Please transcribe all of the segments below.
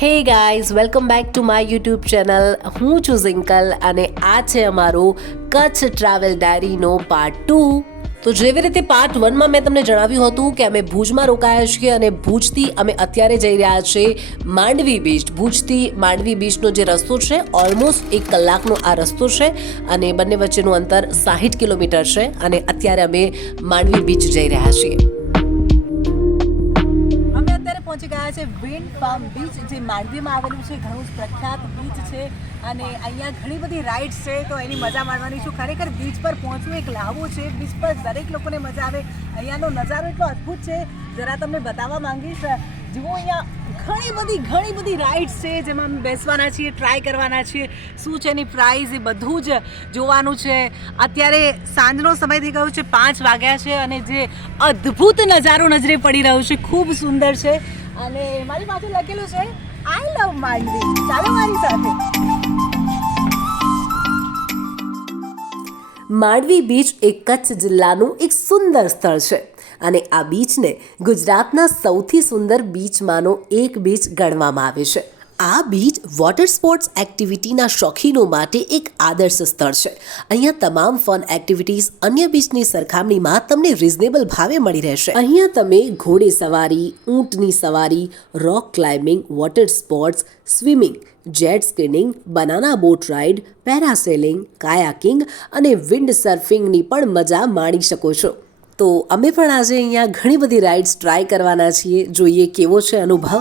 Hey guys, welcome back to my YouTube channel. હું છું ઝિંકલ અને આ છે અમારો કચ્છ ટ્રાવેલ ડાયરીનો પાર્ટ 2. તો જેવી રીતે પાર્ટ 1માં મેં તમને જણાવ્યું હતું કે અમે ભુજમાં રોકાયા છીએ અને ભુજથી અમે અત્યારે જઈ રહ્યા છીએ માંડવી બીચ. ભુજથી માંડવી બીચનો જે રસ્તો છે ઓલમોસ્ટ 1 કલાકનો આ રસ્તો છે અને બંને વચ્ચેનું અંતર 60 કિલોમીટર છે અને અત્યારે અમે માંડવી બીચ જઈ રહ્યા છીએ. પહોંચી ગયા છે વિન્ડ ફાર્મ બીચ, જે માંડવીમાં આવેલું છે. ઘણું જ પ્રખ્યાત બીચ છે અને અહીંયા ઘણી બધી રાઇડ્સ છે, તો એની મજા માણવાની છું. ખરેખર બીચ પર પહોંચવું એક લાવો છે. બીચ પર દરેક લોકોને મજા આવે. અહીંયાનો નજારો એટલો અદ્ભુત છે, જરા તમને બતાવવા માંગીશ. જુઓ, અહીંયા ઘણી બધી રાઇડ્સ છે જેમાં અમે બેસવાના છીએ, ટ્રાય કરવાના છીએ. શું છે એની પ્રાઇઝ એ બધું જ જોવાનું છે. અત્યારે સાંજનો સમય થઈ ગયો છે, 5 વાગ્યા છે અને જે અદ્ભુત નજારો નજરે પડી રહ્યો છે ખૂબ સુંદર છે. અને મારી પાસે લખેલું છે આઈ લવ માંડવી. ચાલો મારી સાથે. માંડવી બીચ એ કચ્છ જિલ્લાનું એક સુંદર સ્થળ છે અને આ બીચને ગુજરાતના સૌથી સુંદર બીચમાંનો એક બીચ ગણવામાં આવે છે. આ બીચ વોટર સ્પોર્ટ્સ એક્ટિવિટીના શોખીનો માટે એક આદર્શ સ્થળ છે. અહીંયા તમામ ફન એક્ટિવિટીઝ અન્ય બીચની સરખામણીમાં તમને રિઝનેબલ ભાવે મળી રહેશે. અહીંયા તમે ઘોડે સવારી, ઊંટની સવારી, rock climbing, water sports, swimming, jet skiing, banana boat ride, parasailing, kayaking અને વિન્ડ સર્ફિંગની પણ મજા માણી શકો છો. તો અમે પણ આજે અહીંયા ઘણી બધી રાઇડ્સ ટ્રાય કરવાના છીએ. જોઈએ કેવો છે અનુભવ.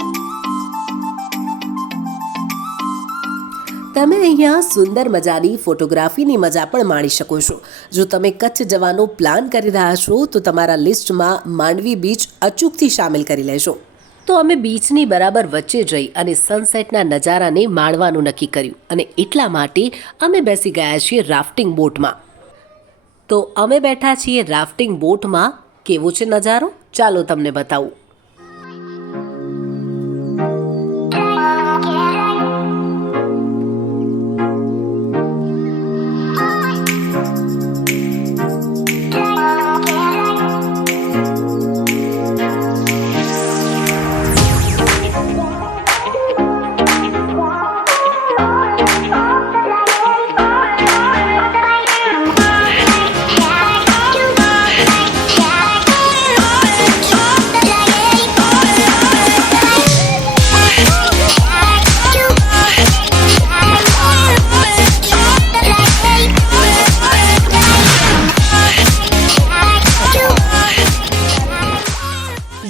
તમે અહીંયા સુંદર મજાની ફોટોગ્રાફીની મજા પણ માણી શકો છો. જો તમે કચ્છ જવાનો પ્લાન કરી રહ્યા છો તો તમારા લિસ્ટમાં માંડવી બીચ અચૂકથી સામેલ કરી લેજો. તો અમે બીચની બરાબર વચ્ચે જઈ અને સનસેટના નજારાને માણવાનું નક્કી કર્યું અને એટલા માટે અમે બેસી ગયા છીએ રાફ્ટિંગ બોટમાં. તો અમે બેઠા છીએ રાફ્ટિંગ બોટમાં. કેવો છે નજારો, ચાલો તમને બતાવું.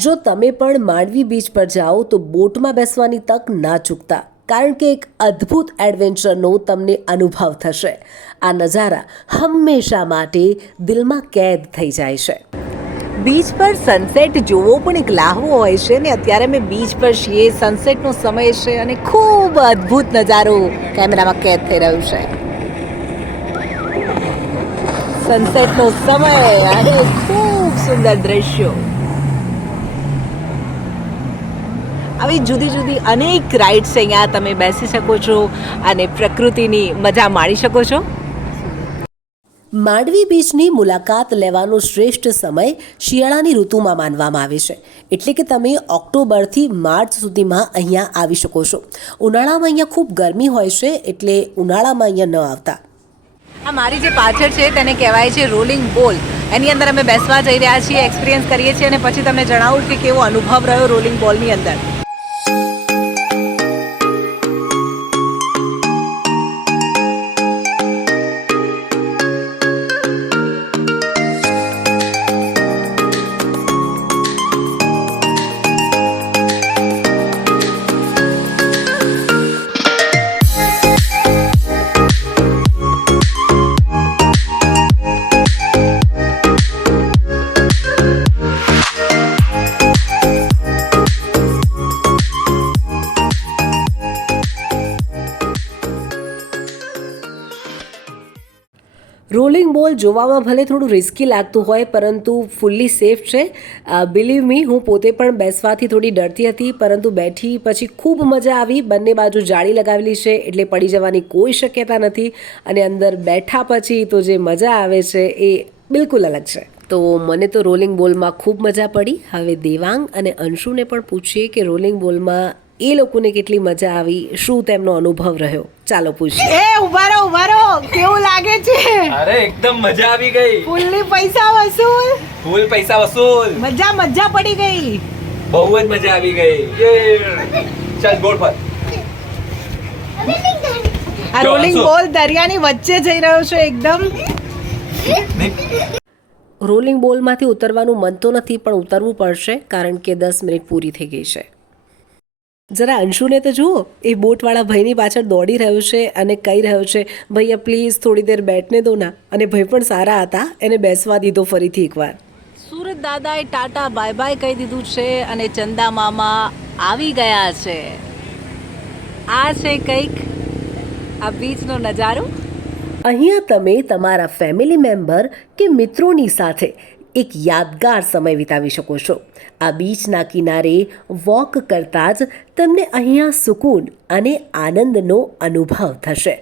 જો તમે પણ માંડવી બીચ પર જાઓ તો બોટમાં બેસવાની તક ના ચૂકતા, કારણ કે એક અદ્ભુત એડવેન્ચરનો તમને અનુભવ થશે. આ નજારા હંમેશા માટે દિલમાં કેદ થઈ જાય છે. બીચ પર સનસેટ જોવો પણ એક લાહવો હોય છે ને. અત્યારે અમે બીચ પર છીએ, સનસેટનો સમય છે અને ખૂબ અદ્ભુત નજારો કેમેરામાં કેદ થઈ રહ્યું છે. સનસેટનો સમય અને ખૂબ સુંદર દ્રશ્યો. આવી જુદી અનેક રાઇડ્સ અહીંયા તમે બેસી શકો છો અને પ્રકૃતિની મજા માણી શકો છો. માંડવી બીચની મુલાકાત લેવાનો શ્રેષ્ઠ સમય શિયાળાની ઋતુમાં માનવામાં આવે છે. એટલે કે તમે ઓક્ટોબરથી માર્ચ સુધીમાં અહીંયા આવી શકો છો. ઉનાળામાં અહીંયા ખૂબ ગરમી હોય છે, એટલે ઉનાળામાં અહીંયા ન આવતા. આ મારી જે પાછળ છે તેને કહેવાય છે રોલિંગ બોલ. એની અંદર અમે બેસવા જઈ રહ્યા છીએ, એક્સપિરિયન્સ કરીએ છીએ અને પછી તમને જણાવું કે કેવો અનુભવ રહ્યો રોલિંગ બોલની અંદર. રોલિંગ બોલ જોવામાં ભલે થોડું રિસ્કી લાગતું હોય, પરંતુ ફૂલ્લી સેફ છે. બિલીવ મી, હું પોતે પણ બેસવાથી થોડી ડરતી હતી, પરંતુ બેઠી પછી ખૂબ મજા આવી. બંને બાજુ જાળી લગાવેલી છે એટલે પડી જવાની કોઈ શક્યતા નથી અને અંદર બેઠા પછી તો જે મજા આવે છે એ બિલકુલ અલગ છે. તો મને તો રોલિંગ બોલમાં ખૂબ મજા પડી. હવે દેવાંગ અને અંશુને પણ પૂછીએ કે રોલિંગ બોલમાં એ લોકોને કેટલી મજા આવી, શું તેમનો અનુભવ રહ્યો, ચાલો પૂછીએ. એ ઉભા રહો કેવું લાગે છે? અરે એકદમ મજા આવી ગઈ. ફૂલની પૈસા વસૂલ. ફૂલ પૈસા વસૂલ. મજા પડી ગઈ. બહુ જ મજા આવી ગઈ. ચાલ ગોળ પર. આ રોલિંગ બોલ દરિયાની વચ્ચે જઈ રહ્યો છે એકદમ. રોલિંગ બોલમાંથી ઉતરવાનું મન તો નથી, પણ ઉતરવું પડશે કારણ કે 10 મિનિટ પૂરી થઈ ગઈ છે. જરા અંશુને તો જુઓ, એ બોટવાળા ભાઈની પાછળ દોડી રહ્યો છે અને કહી રહ્યો છે, ભૈયા પ્લીઝ થોડી દેર બેઠને દો ના. અને ભાઈ પણ સારા હતા, એને બેસવા દીધો ફરીથી એકવાર. સુરત દાદાએ ટાટા બાય બાય કહી દીધું છે અને ચંદા મામા આવી ગયા છે. આ છે કંઈક આ બીચનો નજારો. અહીંયા તમે તમારા ફેમિલી મેમ્બર કે મિત્રોની સાથે એક યાદગાર સમય વિતાવી શકો છો. આ બીચના કિનારે વોક કરતાં જ તમને અહીંયા સુકૂન અને આનંદનો અનુભવ થશે.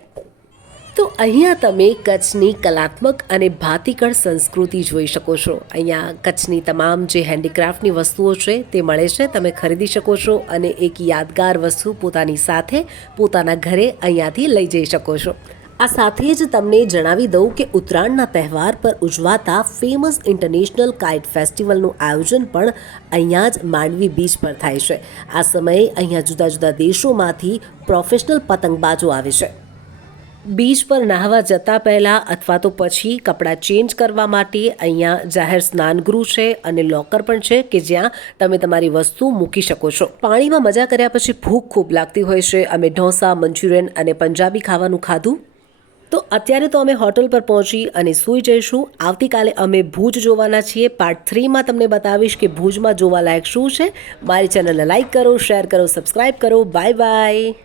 તો અહીંયા તમે કચ્છની કલાત્મક અને ભાતીગળ સંસ્કૃતિ જોઈ શકો છો. અહીંયા કચ્છની તમામ જે હેન્ડીક્રાફ્ટની વસ્તુઓ છે તે મળે છે, તમે ખરીદી શકો છો અને એક યાદગાર વસ્તુ પોતાની સાથે પોતાના ઘરે અહીંયાથી લઈ જઈ શકો છો. આ સાથે જ તમને જણાવી દઉં કે ઉત્તરાયણના તહેવાર પર ઉજવાતા ફેમસ ઇન્ટરનેશનલ કાઇટ ફેસ્ટિવલનું આયોજન પણ અહીંયા જ માંડવી બીચ પર થાય છે. આ સમયે અહીંયા જુદા જુદા દેશોમાંથી પ્રોફેશનલ પતંગબાજો આવે છે. બીચ પર નાહવા જતાં પહેલાં અથવા તો પછી કપડાં ચેન્જ કરવા માટે અહીંયા જાહેર સ્નાનગૃહ છે અને લોકર પણ છે કે જ્યાં તમે તમારી વસ્તુ મૂકી શકો છો. પાણીમાં મજા કર્યા પછી ભૂખ ખૂબ લાગતી હોય છે. અમે ઢોસા, મંચુરિયન અને પંજાબી ખાવાનું ખાધું. તો અત્યારે તો અમે હોટલ પર પહોંચી અને સૂઈ જઈશું. આવતીકાલે અમે ભુજ જોવાના છીએ. પાર્ટ 3માં તમને બતાવીશ કે ભુજમાં જોવાલાયક શું છે. મારી ચેનલને લાઇક કરો, શેર કરો, સબસ્ક્રાઈબ કરો. Bye bye.